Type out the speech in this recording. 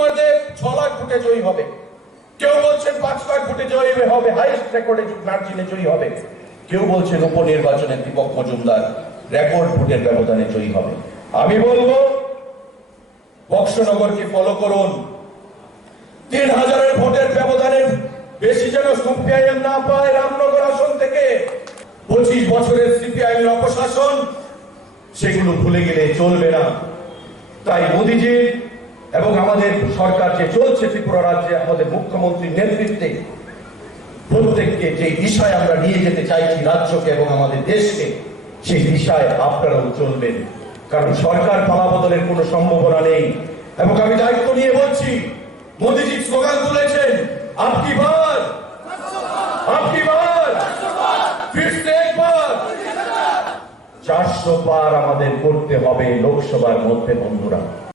মধ্যে 6 লাখ ভোটে জয়ী হবে, কেউ বলছেন 5 লাখ ভোটে জয়ী হবে, হাইয়েস্ট রেকর্ডে মার্জিনে জয়ী হবে, কেউ বলছেন উপনির্বাচনে দীপক মজুমদার রেকর্ড ভোটের ব্যবধানে জয়ী হবে। আমি বলবো বক্সনগরকে ফলো করুন, 3000-এর ভোটের ব্যবধানে বেশি যেন সিপিআইএম না পায় রামনগর আসন থেকে। 25 বছরের সিপিআইএম অপশাসন সেগুলো ভুলে গেলে চলবে না। তাই মোদিজি এবং আমাদের সরকার যে চলছে ত্রিপুরা রাজ্যে আমাদের মুখ্যমন্ত্রীর নেতৃত্বে প্রত্যেককে যে দিশায় আমরা নিয়ে যেতে চাইছি রাজ্যকে এবং আমাদের দেশকে, সেই দিশায় আপনারাও চলবেন, কারণ সরকার পালাবদলের কোনো সম্ভাবনা নেই। এবং আমি দায়িত্ব নিয়ে বলছি, মোদিজি স্লোগান তুলেছেন আপকি বার, ফির সে একবার। 400 পার আমাদের করতে হবে লোকসভার মধ্যে বন্ধুরা।